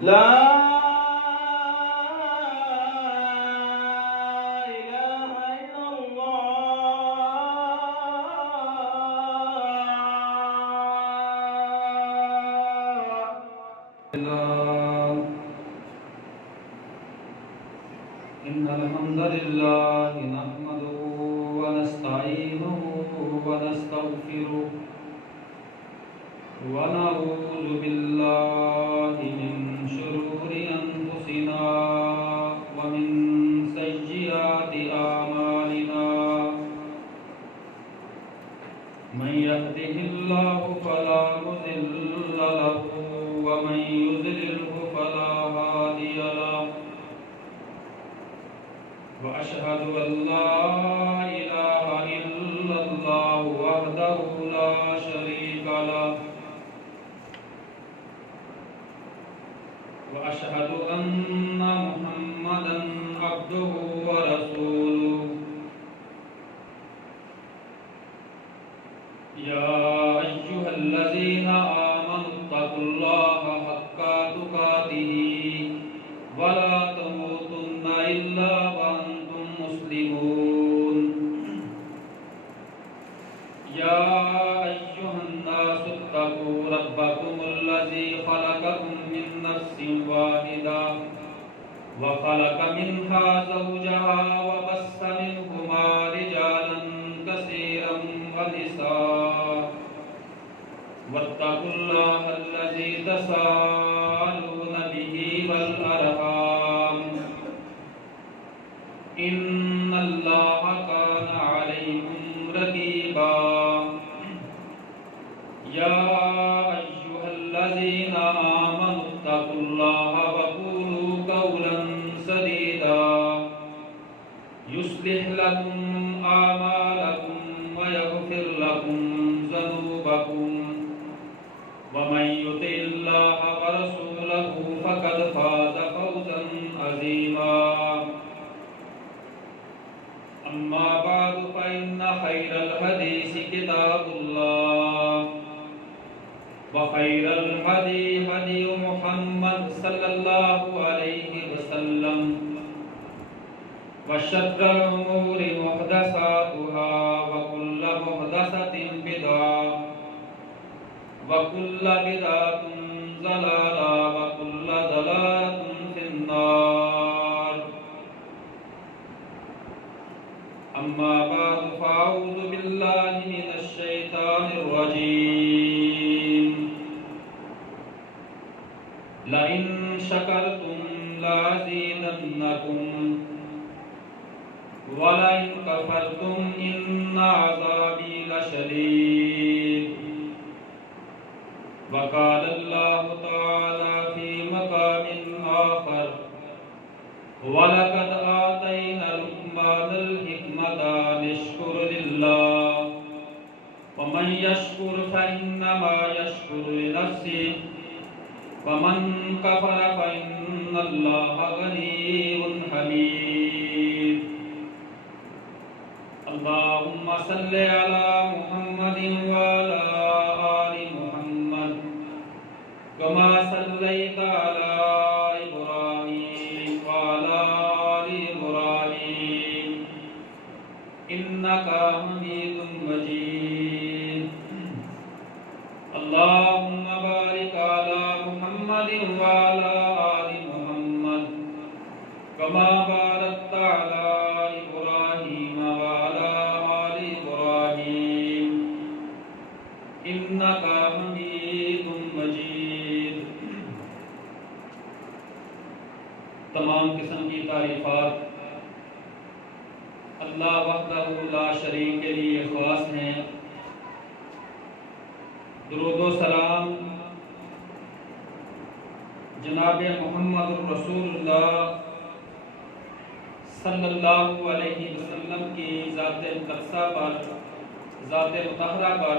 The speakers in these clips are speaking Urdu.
لا إله إلا الله. إن الحمد لله نحمده ونستعينه ونستغفره ونعوذ بالله من شرور أنفسنا ومن سيئات أعمالنا. من يهده الله فلا مضل له ومن يضلله فلا هادي له. وأشهد أن لا إله إلا الله وحده لا شريك له. وأشهد أن محمدًا عبده ورسوله. يا أيها الذين آمنوا اتقوا الله حق تقاته ولا تموتن إلا وأنتم مسلمون. يا أيها الناس اتقوا ربكم الذي خلقكم من نفس واحدة وخلق منها زوجها وبث منهما رجالا كثيرا ونساء. واتقوا الله الذي تساءلون به والأرحام إن الله كان عليكم رقيبا. يا أيها الذين آمنوا اتقوا الله وقولوا قولا سديدا يصلح لكم أعمالكم ويغفر لكم ذنوبكم. ومن يطع الله ورسوله فقد فاز فوزا عظيما. أما بعد فإن خير الحديث كتاب الله وخير الهدي هدي محمد صلى الله عليه وسلم وشر الأمور محدثاتها وكل محدثة بدعة وكل بدعة ضلالة وكل ضلالة في النار. أما بعد فأعوذ بالله من الشيطان الرجيم. لئن شكرتم لأزيدنكم ولئن كفرتم إن عذابي لشديد. وقال الله تعالى في مقام آخر ولقد آتينا لقمان الحكمة أن يشكر لله ومن يشكر فإنما يشكر لنفسه ومن كفر فإن الله غني حميد. اللهم صل على محمد وعلى آل محمد كما صليت على إبراهيم وعلى آل إبراهيم إنك حميد مجيد. اللهم بارك على محمد وعلى آل محمد كما باركت على إبراهيم وعلى آل إبراهيم إنك حميد مجيد. تمام قسم کی تعریفات اللہ وحدہ لا شریک کے لیے خاص ہیں. درود و سلام جناب محمد رسول اللہ صلی اللہ علیہ وسلم کی ذات مقدسہ پر، ذات مطہرہ پر،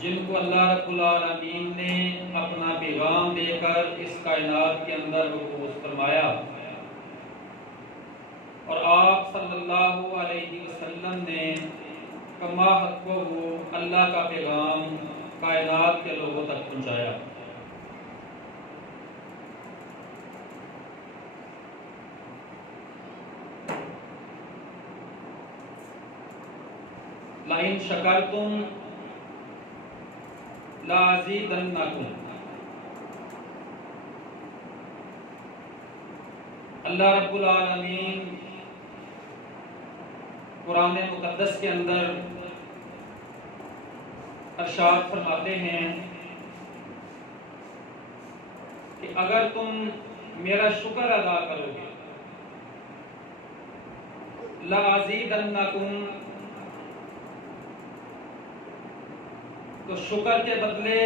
جن کو اللہ رب العالمین نے اپنا پیغام دے کر اس کائنات کے اندر مبعوث فرمایا، اور آپ صلی اللہ علیہ وسلم نے کما حق کو اللہ کا پیغام کائنات کے لوگوں تک پہنچایا. لئن شکرتم لازیدنکم۔ اللہ رب العالمین قرآن مقدس کے اندر ارشاد فرماتے ہیں کہ اگر تم میرا شکر ادا کرو گے لازیدنکم، تو شکر کے بدلے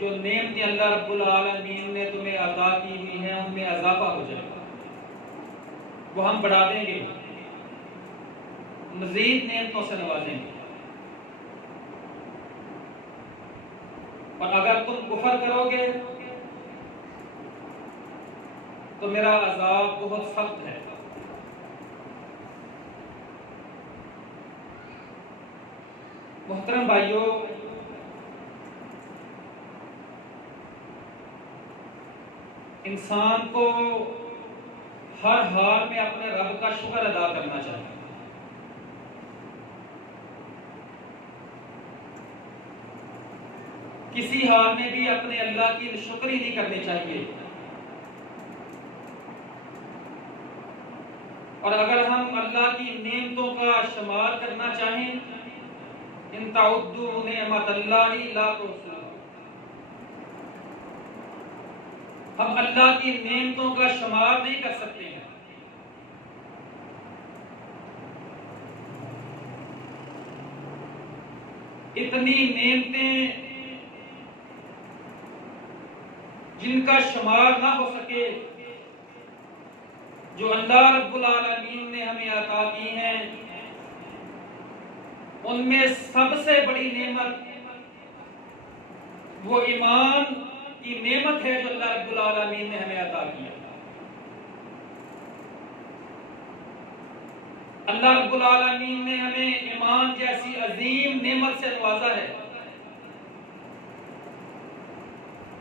جو نعمتیں اللہ رب العالمین نے تمہیں عطا کی ہوئی ہیں ان میں اضافہ ہو جائے گا، وہ ہم بڑھا دیں گے، مزید نعمتوں سے نوازیں گے۔ اور اگر تم کفر کرو گے تو میرا عذاب بہت سخت ہے۔ محترم بھائیوں، انسان کو ہر حال میں اپنے رب کا شکر ادا کرنا چاہیے۔ کسی حال میں بھی اپنے اللہ کی ناشکری نہیں کرنی چاہیے۔ اور اگر ہم اللہ کی نعمتوں کا شمار کرنا چاہیں، ان تعدوا نعمت اللہ لا تحصوها، ہم اللہ کی نعمتوں کا شمار نہیں کر سکتے ہیں۔ اتنی نعمتیں جن کا شمار نہ ہو سکے جو اللہ رب العالمین نے ہمیں عطا کی ہیں، ان میں سب سے بڑی نعمت وہ ایمان کی نعمت ہے جو اللہ رب العالمین نے ہمیں عطا کی ہے۔ اللہ رب العالمین نے ہمیں ایمان جیسی عظیم نعمت سے نوازا ہے۔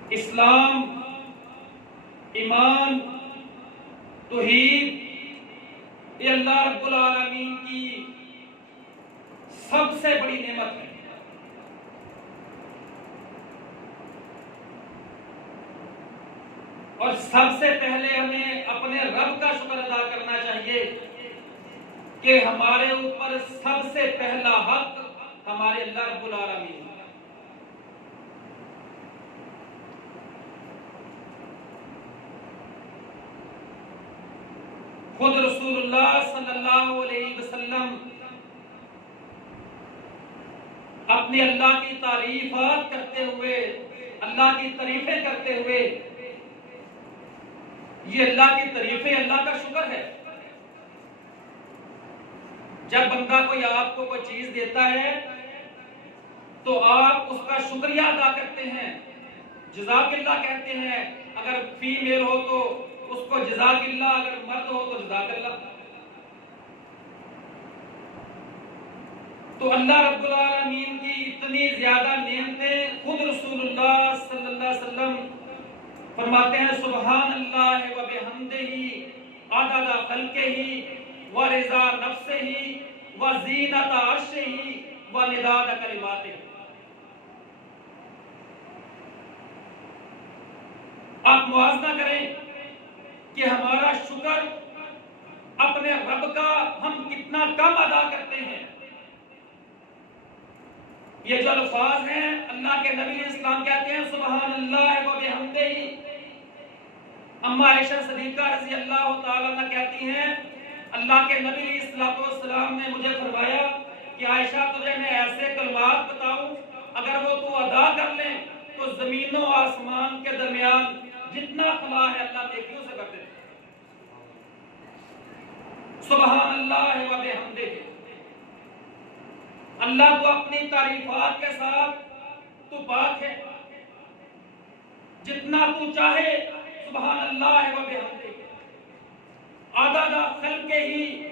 اسلام، ایمان، توحید، یہ اللہ رب العالمین کی سب سے بڑی نعمت ہے۔ اور سب سے پہلے ہمیں اپنے رب کا شکر ادا کرنا چاہیے کہ ہمارے اوپر سب سے پہلا حق ہمارے اللہ رب العالمین۔ خود رسول اللہ صلی اللہ علیہ وسلم اپنی اللہ کی تعریفات کرتے ہوئے، اللہ کی تعریفیں کرتے ہوئے، یہ اللہ کی تعریفیں اللہ کا شکر ہے۔ جب بندہ کوئی آپ کو کوئی چیز دیتا ہے تو آپ اس کا شکریہ ادا کرتے ہیں، جزاک اللہ کہتے ہیں۔ اگر فیمیل ہو تو اس کو جزاک اللہ، اگر مرد ہو تو جزاک اللہ۔ تو اللہ رب العالمین کی اتنی زیادہ نعمتیں، خود رسول اللہ صلی اللہ علیہ وسلم فرماتے ہیں سبحان اللہ و بحمدہ عدد خلقہ و رضا نفسہ و زینت عرشہ و مداد کلماتہ۔ آپ موازنہ کریں کہ ہمارا شکر اپنے رب کا ہم کتنا کم ادا کرتے ہیں۔ یہ جو الفاظ ہیں، اللہ کے نبی علیہ السلام کہتے ہیں سبحان اللہ و بحمدہ۔ اما عائشہ صدیقہ رضی اللہ تعالیٰ عنہ کہتی ہیں اللہ کے نبی علیہ السلام نے مجھے فرمایا کہ عائشہ تجھے میں ایسے کلمات بتاؤں اگر وہ تو ادا کر لیں تو زمین و آسمان کے درمیان جتنا خلا ہے اللہ نیکیوں سے کر دیتے۔ سبحان اللہ و بحمدہ، اللہ کو اپنی تعریفات کے ساتھ تو پاک ہے، جتنا تو چاہے سبحان اللہ و بحمدہ۔ عدد خلقہ ہی،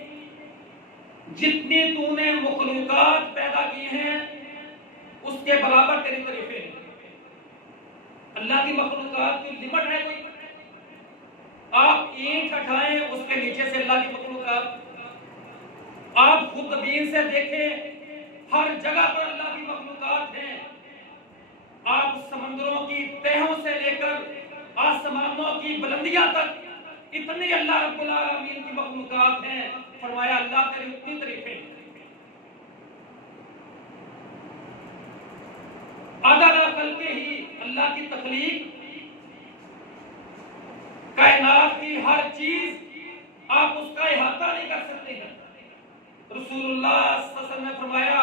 جتنی تو نے مخلوقات پیدا کی ہیں اس کے برابر تیری تعریفیں ہیں۔ اللہ کی مخلوقات کی لمٹ ہے کوئی؟ آپ اینٹ اٹھائیں اس کے نیچے سے اللہ کی مخلوقات، آپ خود بین سے دیکھیں ہر جگہ پر اللہ کی مخلوقات ہیں. آپ سمندروں کی تہوں سے لے کر آسمانوں کی بلندیاں تک اتنی اللہ رب العالمین کی مخلوقات ہیں. فرمایا اللہ تیری اتنی تعریفیں. عدد خلقہ ہی، اللہ کی تخلیق، کائنات کی ہر چیز آپ اس کا احاطہ نہیں کر سکتے ہیں. رسول اللہ صلی اللہ علیہ وسلم نے فرمایا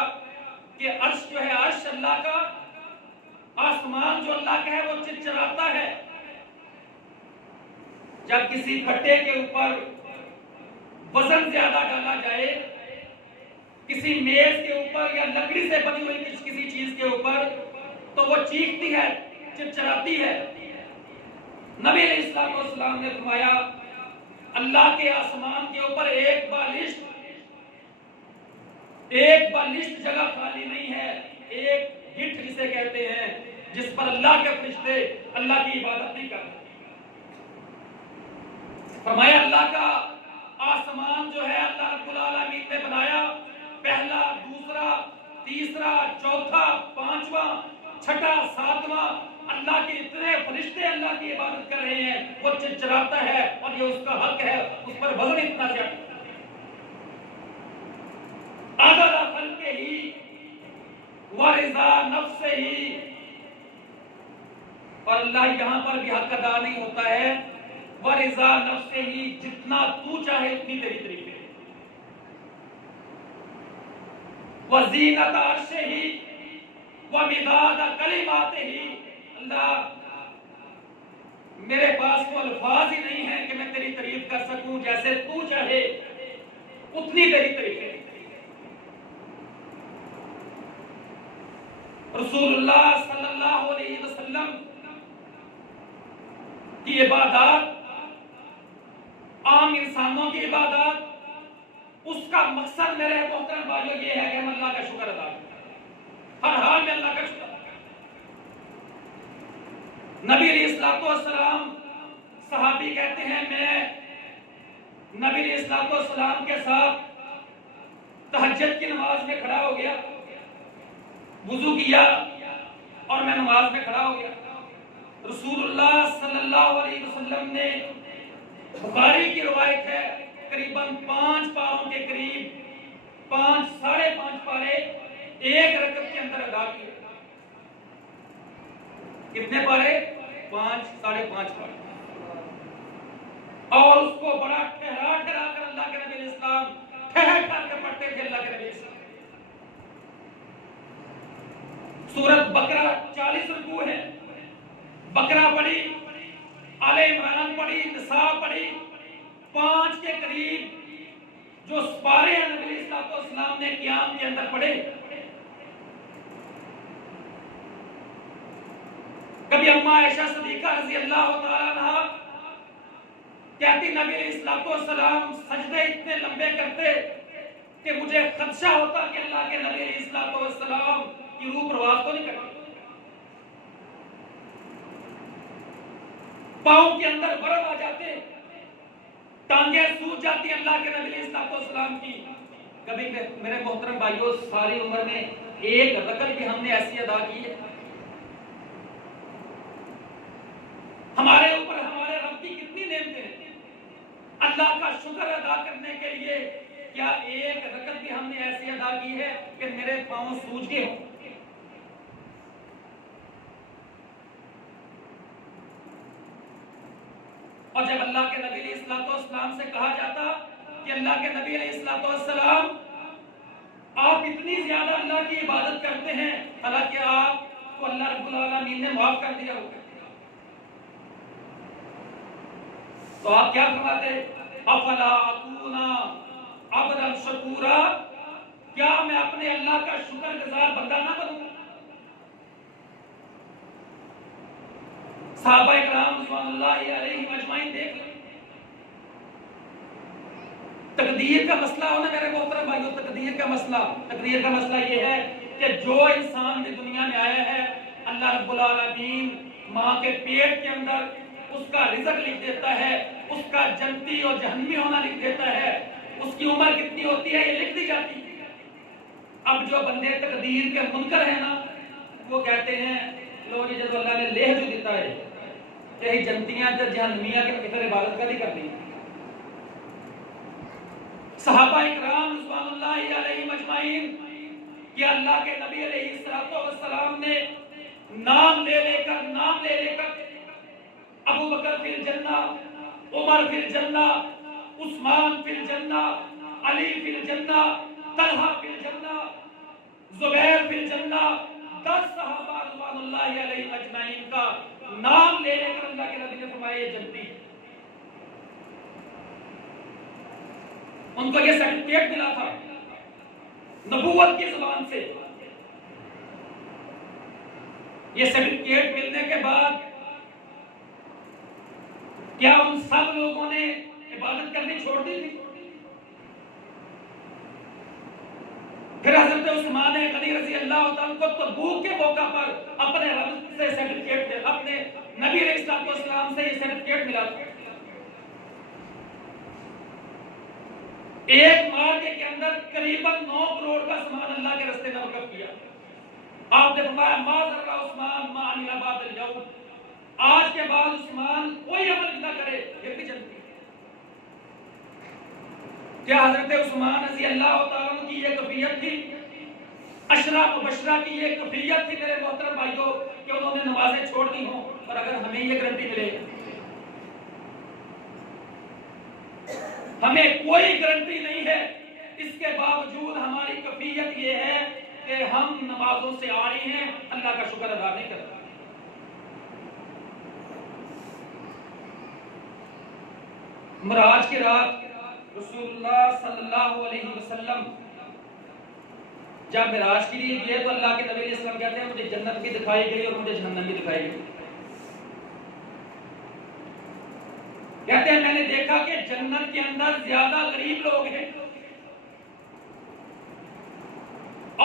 کہ عرش جو ہے، عرش اللہ کا، آسمان جو اللہ کا ہے وہ چرچراتا ہے. جب کسی پھٹے کے اوپر وزن زیادہ ڈالا جائے، کسی میز کے اوپر یا لکڑی سے بنی ہوئی کسی چیز کے اوپر، تو وہ چیختی ہے، چرچراتی ہے. نبی علیہ السلام نے فرمایا اللہ کے آسمان کے اوپر ایک بالشت جگہ خالی نہیں ہے. ایک گٹھ جسے کہتے ہیں، جس پر اللہ کے فرشتے اللہ کی عبادت نہیں کرتے. فرمایا اللہ کا آسمان جو ہے اللہ رب العالمین نے بنایا، پہلا، دوسرا، تیسرا، چوتھا، پانچواں، چھٹا، ساتواں، اللہ کے اتنے فرشتے اللہ کی عبادت کر رہے ہیں. وہ چرچراتا ہے اور یہ اس کا حق ہے، اس پر وزن اتنا زیادہ. عدد خلقہ ہی ورضا نفسہ ہی. اور اللہ یہاں پر بھی حق ادا نہیں ہوتا ہے. ورضا نفسہ ہی، جتنا تو چاہے اتنی تیری تعریفیں. وزینت عرشہ ہی ومداد کلماتہ ہی. اللہ میرے پاس وہ الفاظ ہی نہیں ہیں کہ میں تیری تعریف کر سکوں. جیسے تو چاہے اتنی تیری تعریفیں. رسول اللہ صلی اللہ علیہ وسلم کی عبادات، عام انسانوں کی عبادات، اس کا مقصد میرے محترم بھائیوں یہ ہے کہ ہم اللہ کا شکر ادا کریں، ہر حال میں اللہ کا شکر. نبی علیہ السلام صحابی کہتے ہیں میں نبی علیہ السلام کے ساتھ تہجد کی نماز میں کھڑا ہو گیا، وضو کیا اور میں نماز میں کھڑا ہو گیا. رسول اللہ صلی اللہ علیہ وسلم نے، بخاری کی روایت ہے، قریباً 5 پاروں کے قریب 5 ساڑھے 5 پارے ایک رکعت کے اندر ادا کیے. کتنے پارے؟ 5 ساڑھے 5 پارے. اور اس کو بڑا ٹھہرا کر اللہ کے نبی علیہ السلام ٹھہر کے پڑھتے تھے. اللہ کے نبی علیہ السلام سورۃ بقرہ 40 رکوع ہے. بقرہ پڑھی، آل عمران پڑھی، نساء پڑھی، 5 کے قریب جو پارے ہیں نبی علیہ السلام نے قیام کے اندر پڑھے. کبھی اماں عائشہ صدیقہ رضی اللہ تعالیٰ عنہ کہتی نبی علیہ السلام سجدے اتنے لمبے کرتے کہ مجھے خدشہ ہوتا کہ اللہ کے نبی علیہ السلام کی روح پرواز تو نہیں کرتی. پاؤں کے اندر ورم آ جاتے، ٹانگیں سوج جاتی اللہ کے نبی علیہ السلام کی. کبھی میرے محترم بھائیوں ساری عمر میں ایک رکعت بھی ہم نے ایسی ادا کی ہے؟ ہمارے اوپر ہمارے رب کی کتنی نعمتیں ہیں. اللہ کا شکر ادا کرنے کے لیے کیا ایک رکعت بھی ہم نے ایسی ادا کی ہے کہ میرے پاؤں سوج گئے ہوں؟ اور جب اللہ کے نبی علیہ السلام سے کہا جاتا کہ اللہ کے نبی علیہ السلام آپ اتنی زیادہ اللہ کی عبادت کرتے ہیں، حالانکہ آپ کو اللہ رب العالمین نے معاف کر دیا ہوگا، تو آپ کیا فرماتے؟ افلا اکون عبدا شکورا، کیا میں اپنے اللہ کا شکر گزار بندہ نہ بنوں؟ صحابہ کرام رضوان اللہ علیہم اجمعین دیکھ لیں. تقدیر کا مسئلہ ہونا میرے محترم بھائیوں، تقدیر کا مسئلہ یہ ہے کہ جو انسان بھی دنیا میں آیا ہے اللہ رب العالمین ماں کے پیٹ کے اندر اس کا رزق لکھ دیتا ہے، اس کا جنتی اور جہنمی ہونا لکھ دیتا ہے، اس کی عمر کتنی ہوتی ہے یہ لکھ دی جاتی ہے. اب جو بندے تقدیر کے منکر ہیں نا وہ کہتے ہیں لو جی جب اللہ نے لے جو دیتا ہے یہی جنتیاں جہنمیاں کے پھر عبادت کا نہیں کرنی. صحابہ اکرام رضوان اللہ علیہم اجمعین کہ اللہ کے نبی علیہ السلام نے نام لے لے کر ابو بکر فی الجنہ، عمر فی الجنہ، عثمان فی الجنہ، علی فی الجنہ، طلحہ فی الجنہ، زبیر فی الجنہ، 10 صحابہ رضوان اللہ علیہم اجمعین کا نام لے لے کر اللہ کے نبی نے فرمایا یہ جنتی. ان کو یہ سرٹیفکیٹ ملا تھا نبوت کی زبان سے. یہ سرٹیفکیٹ ملنے کے بعد کیا ان سب لوگوں نے عبادت کرنی چھوڑ دی تھی؟ پھر حضرت عثمان غنی رضی اللہ تعالیٰ کو تبوک کے موقع پر اپنے رب سے سرٹیفکیٹ، اپنے نبی علیہ السلام سے یہ سرٹیفکیٹ ملا تھا. ایک مارکے کے اندر قریباً 9 کروڑ کا سامان اللہ کے راستے میں وقف کیا. آپ نے فرمایا ما ذرا عثمان ما عمل بعد اليوم، آج کے بعد عثمان کوئی عمل نہ کرے یہ بھی جنتی. کیا حضرت عثمان رضی اللہ تعالیٰ کی یہ کفیت تھی؟ عشرہ مبشرہ کی یہ کفیت تھی میرے محترم بھائیوں کہ انہوں نے نمازیں چھوڑ دی ہوں. اور اگر ہمیں یہ گارنٹی ملے، ہمیں کوئی گارنٹی نہیں ہے، اس کے باوجود ہماری کفیت یہ ہے کہ ہم نمازوں سے عاری ہیں، اللہ کا شکر ادا نہیں کرتے. معراج کی رات رسول اللہ صلی اللہ علیہ وسلم جب معراج کے لیے گئے تو اللہ کے نبی علیہ السلام کہتے ہیں مجھے جنت بھی دکھائی گئی اور مجھے جہنم بھی دکھائی گئی. کہتے ہیں میں نے دیکھا کہ جنت کے اندر زیادہ غریب لوگ ہیں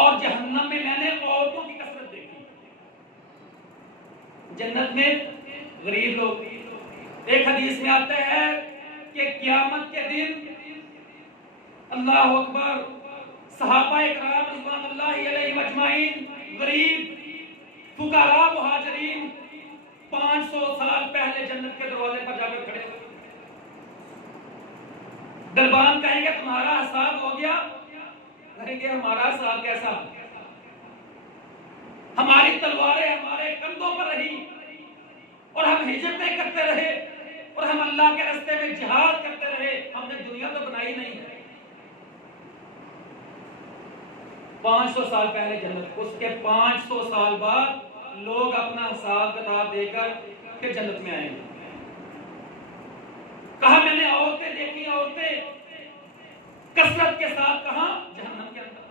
اور جہنم میں میں نے عورتوں کی کثرت دیکھی. جنت میں غریب لوگ. ایک حدیث میں آتا ہے کہ قیامت کے دن اللہ اکبر صحابہ اکرام رضوان اللہ علیہم اجمعین، غریب فقراء مہاجرین 500 سال پہلے جنت کے دروازے پر جا کر کھڑے ہوئے. دربان کہیں گے تمہارا حساب ہو گیا؟ کہیں گے ہمارا حساب کیسا؟ ہماری تلواریں ہمارے کندھوں پر رہی اور ہم ہجرتیں کرتے رہے اور ہم اللہ کے راستے میں جہاد کرتے رہے. ہم نے دنیا تو بنائی نہیں ہے. 500 سال پہلے جنت، اس کے 500 سال بعد لوگ اپنا حساب کتاب دے کر پھر جنت میں آئیں گے. کہا میں نے عورتیں دیکھی، عورتیں کثرت کے ساتھ. کہاں؟ جہنم کے اندر.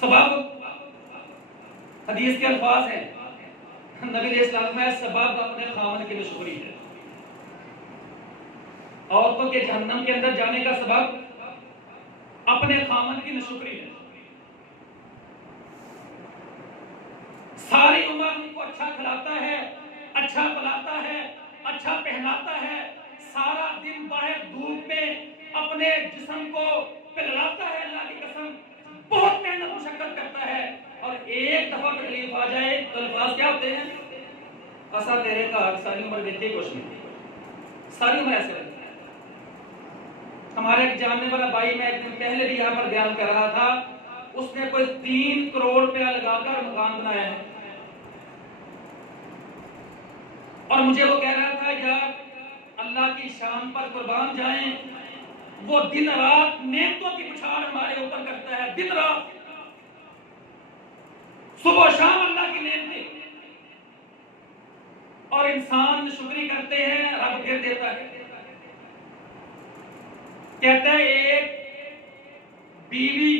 سبب حدیث کے الفاظ ہیں نبی علیہ السلام میں سبب اپنے خاوند کی ناشکری ہے. عورتوں کے جہنم کے اندر جانے کا سبب اپنے خاوند کی ناشکری ہے. ساری عمر ان کو اچھا کھلاتا ہے، اچھا پلاتا ہے، اچھا پہناتا ہے، سارا دن باہر دھوپ میں اپنے جسم کو پلاتا ہے. اللہ کی قسم بہت محنت مشقت کرتا ہے اور ایک دفعہ تکلیف آ جائے تو الفاظ کیا ہوتے ہیں؟ ایسا تیرے کا ساری عمر دیتے کچھ نہیں. ساری عمر ایسے رہتا ہے. ہمارے ایک جاننے والا بھائی میں ایک دن پہلے بھی یہاں پر بیان کر رہا تھا، اس نے کوئی 3 کروڑ روپیہ لگا کر مکان بنایا ہے اور مجھے وہ کہہ رہا تھا یار اللہ کی شان پر قربان جائیں، وہ دن رات نعمتوں کی بچھاڑ ہمارے اوپر کرتا ہے. دن رات صبح و شام اللہ کی نعمتیں، اور انسان شکری کرتے ہیں رب پھر دیتا ہے. کہتا ہے ایک بیوی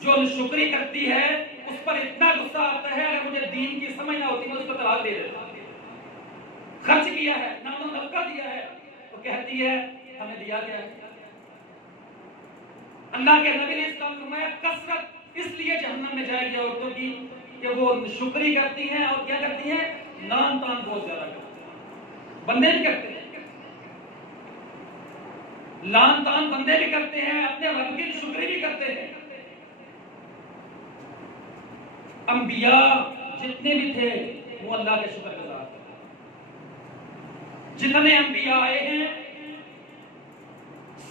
جو شکری کرتی ہے اس پر اتنا غصہ آتا ہے اگر مجھے دین کی سمجھ نہ ہوتی میں اس کو طلاق دے دیتا. خرچ کیا ہے، نام و نفقہ دیا ہے، تو کہتی ہے ہمیں دیا گیا ہے. اللہ کے نبی نے اس کا فرمایا کثرت اس لیے جہنم میں جائے گی عورتوں کی کہ وہ شکری کرتی ہیں اور کیا کرتی ہیں؟ نام تام بہت زیادہ کرتی ہیں. بندے نہیں کرتے. لان تان بندے بھی کرتے ہیں، اپنے رب کی شکری بھی کرتے ہیں۔ انبیاء جتنے بھی تھے وہ اللہ کے شکر گزار تھے۔ جتنے انبیاء آئے ہیں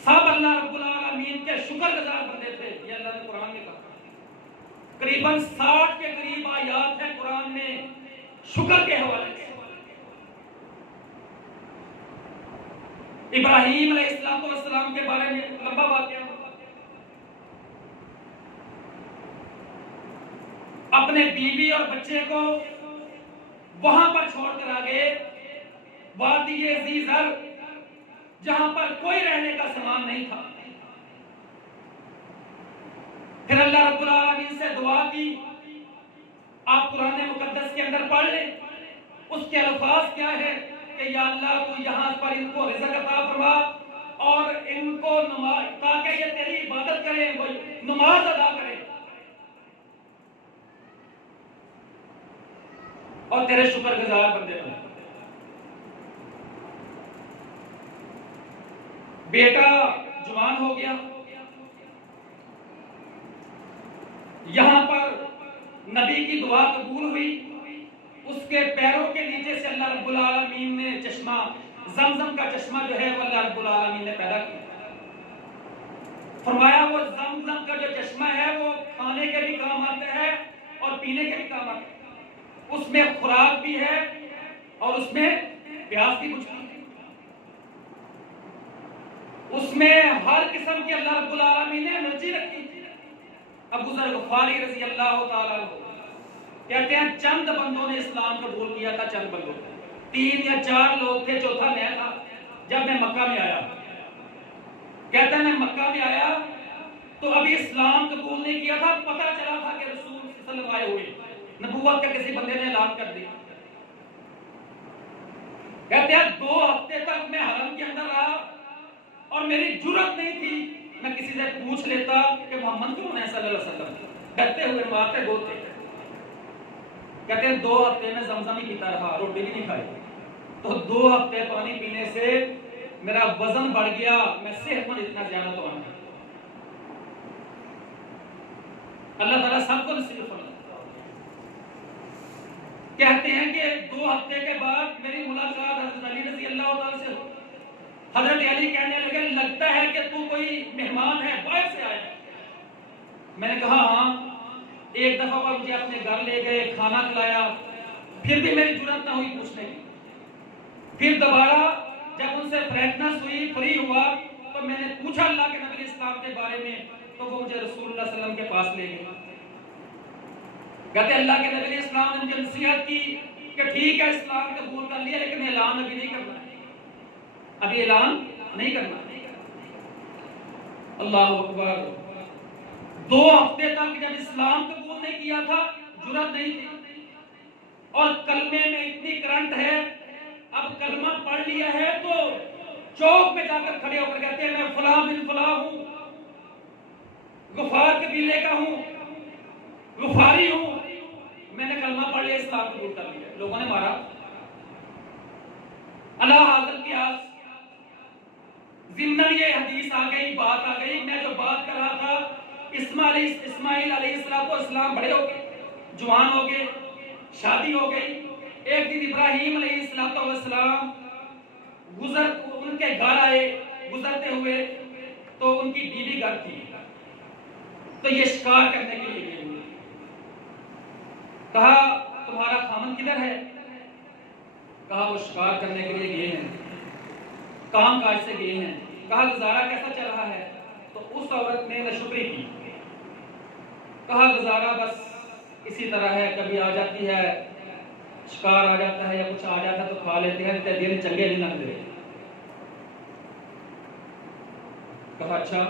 سب اللہ رب العالمین کے شکر گزار بندے تھے، یہ اللہ نے قرآن میں کہا۔ قریباً 60 کے قریب آیات ہیں قرآن میں شکر کے حوالے سے۔ ابراہیم علیہ السلام کے بارے میں لمبا واقعہ، اپنے بیوی اور بچے کو وہاں پر چھوڑ کر آگے وادی ذی زر، جہاں پر کوئی رہنے کا سامان نہیں تھا۔ پھر اللہ رب العالمین سے دعا کی، آپ قرآن مقدس کے اندر پڑھ لیں، اس کے الفاظ کیا ہے کہ یا اللہ تو یہاں پر ان کو رزق عطا فرما اور ان کو نماز، تاکہ یہ تیری عبادت کریں، وہ نماز ادا کریں اور تیرے شکر گزار بندے بنے۔ بیٹا جوان ہو گیا، یہاں پر نبی کی دعا قبول ہوئی، اس کے پیروں کے نیچے سے اللہ رب العالمین نے چشمہ، زمزم کا چشمہ جو ہے وہ اللہ رب العالمین نے پیدا کیا۔ فرمایا وہ زمزم کا جو چشمہ ہے وہ کھانے کے بھی کام آتا ہے اور پینے کے بھی کام آتا ہے، اس میں خوراک بھی ہے اور اس میں پیاس بھی بجھتی ہے، اس میں ہر قسم کی اللہ رب العالمین نے انرجی رکھی۔ ابو ذر غفاری رضی اللہ تعالیٰ عنہ کہتے ہیں چند بندوں نے اسلام قبول کیا تھا، چند بندوں، 3 یا 4 لوگ تھے، چوتھا میں تھا۔ جب میں مکہ میں آیا، کہتا ہے میں مکہ میں آیا تو ابھی اسلام قبول نہیں کیا تھا، پتہ چلا تھا کہ رسول صلی اللہ علیہ وسلم آئے ہوئے، نبوت کا کسی بندے نے اعلان کر دیا۔ کہتے ہیں 2 ہفتے تک میں حرم کے اندر رہا اور میری جرأت نہیں تھی میں کسی سے پوچھ لیتا کہ محمد کون ہے صلی اللہ علیہ وسلم، ڈرتے ہوئے مارتے بولتے۔ کہتے ہیں 2 ہفتے میں زمزم ہی پیتا رہا، روٹی بھی نہیں کھائی، تو 2 ہفتے پانی پینے سے میرا وزن بڑھ گیا، میں صحت مند اتنا زیادہ تو آنا۔ اللہ تعالیٰ سب کو نصیب فرمائے۔ کہتے ہیں کہ 2 ہفتے کے بعد میری ملاقات حضرت علی رضی اللہ تعالیٰ سے ہوئی۔ حضرت علی کہنے لگے لگتا ہے کہ تو کوئی مہمان ہے، باہر سے آیا۔ میں نے کہا ہاں۔ ایک دفعہ وہ مجھے اپنے گھر لے گئے، کھانا کھلایا، پھر بھی میری جرأت نہ ہوئی پوچھنے کی۔ پھر دوبارہ جب ان سے فریکنس ہوئی، فری ہوا، تو میں نے پوچھا اللہ کے نبی اسلام کے بارے میں، تو وہ مجھے رسول اللہ صلی اللہ علیہ وسلم کے پاس لے گئے۔ کہتے اللہ کے نبی اسلام نے مجھے نصیحت کی کہ ٹھیک ہے اسلام قبول کر لیا لیکن اعلان ابھی نہیں کرنا، ابھی اعلان نہیں کرنا۔ اللہ اکبر۔ 2 ہفتے تک جب اسلام قبول نہیں کیا تھا، جرأت نہیں تھی، اور کلمے میں اتنی کرنٹ ہے، اب کلمہ پڑھ لیا ہے تو چوک میں جا کر کھڑے ہو کر کہتے ہیں میں فلاں بن فلاں ہوں، غفار قبیلے کا ہوں، غفاری ہوں، میں نے کلمہ پڑھ لیا، اسلام قبول کر لیا۔ لوگوں نے مارا۔ اللہ حاضر کی آس ضمن یہ حدیث آ گئی، بات آ گئی، میں جو بات کر رہا تھا، اسماعیل علیہ السلام بڑے ہو گئے، جوان ہو گئے، شادی ہو گئی۔ ایک دن ابراہیم علیہ السلام ان کے گھر آئے، گزرتے ہوئے تو ان کی بیوی گھر تھی، تو یہ شکار کرنے کے لیے گئے، کہا تمہارا خامن کدھر ہے؟ کہا وہ شکار کرنے کے لیے گئے ہیں، کام کاج سے گئے ہیں۔ کہا گزارا کیسا چل رہا ہے؟ تو اس عورت نے ناشکری کی، کہا گزارا بس اسی طرح ہے، کبھی آ جاتی ہے شکار آ جاتا ہے یا کچھ آ جاتا ہے تو کھا لیتے ہیں، دن چنگے نہیں لگتے۔ کہا اچھا،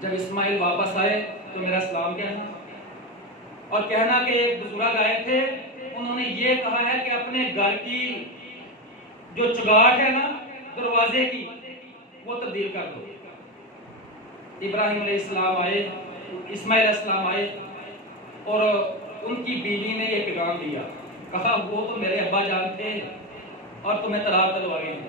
جب اسماعیل واپس آئے تو میرا سلام کہنا اور کہنا کہ ایک بزرگ آئے تھے، انہوں نے یہ کہا ہے کہ اپنے گھر کی جو چگاٹ ہے نا دروازے کی وہ تبدیل کر دو۔ ابراہیم علیہ السلام آئے، اسماعیل علیہ السلام آئے اور ان کی بیوی نے یہ پیغام دیا، کہا وہ تو میرے ابا جان تھے اور تمہیں طلاق دلوائے ہیں،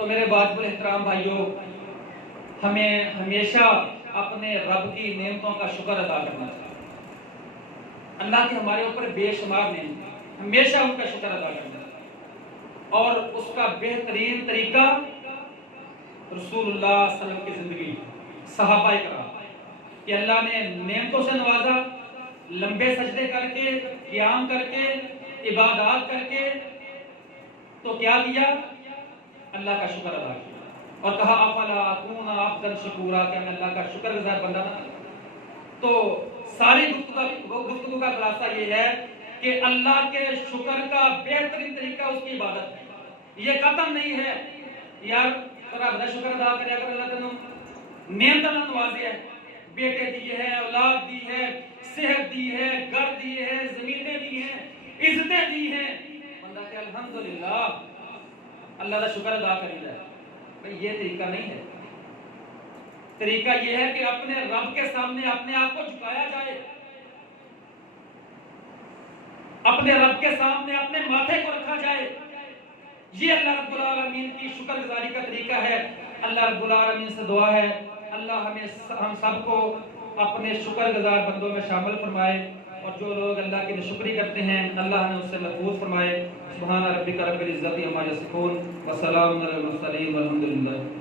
تو میرے واجب الاحترام بھائیوں، ہمیں ہمیشہ اپنے رب کی نعمتوں کا شکر ادا کرنا چاہیے۔ اللہ کے ہمارے اوپر بے شمار نعمتیں، ہمیشہ ان کا شکر ادا کرنا چاہیے، اور اس کا بہترین طریقہ رسول اللہ صلی اللہ علیہ وسلم کی زندگی، صحابہ کرام، کہ اللہ نے نعمتوں سے نوازا، لمبے سجدے کر کے، قیام کر کے، عبادات کر کے، تو کیا دیا؟ اللہ کا شکر ادا کیا اور کہا افلا اکون عبدا شکورا، کہ میں اللہ کا شکر گزار بندہ تھا۔ تو ساری گفتگو کا خلاصہ یہ ہے کہ اللہ کے شکر کا بہترین طریقہ اس کی عبادت ہے۔ یہ ختم نہیں ہے یار رب کا شکر ادا کرے، اگر اللہ تعالیٰ نعمتیں نوازی ہے، بیٹے دی ہے، اولاد دی ہے، صحت دی ہے، گھر دی ہے، زمینیں دی ہیں، عزتیں دی ہیں، بندہ کہ الحمدللہ اللہ کا شکر ادا کری جائے۔ بھئی یہ طریقہ نہیں ہے۔ طریقہ یہ ہے کہ اپنے رب کے سامنے اپنے آپ کو جھکایا جائے، اپنے رب کے سامنے اپنے ماتھے کو رکھا جائے۔ یہ اللہ رب العالمین کی شکر گزاری کا طریقہ ہے۔ اللہ رب العالمین سے دعا ہے اللہ ہم سب کو اپنے شکر گزار بندوں میں شامل فرمائے، اور جو لوگ اللہ کی ناشکری کرتے ہیں اللہ ہمیں اس سے محفوظ فرمائے۔ سبحان ربک رب العزت عما یصفون وسلام علی المرسلین والحمد للہ۔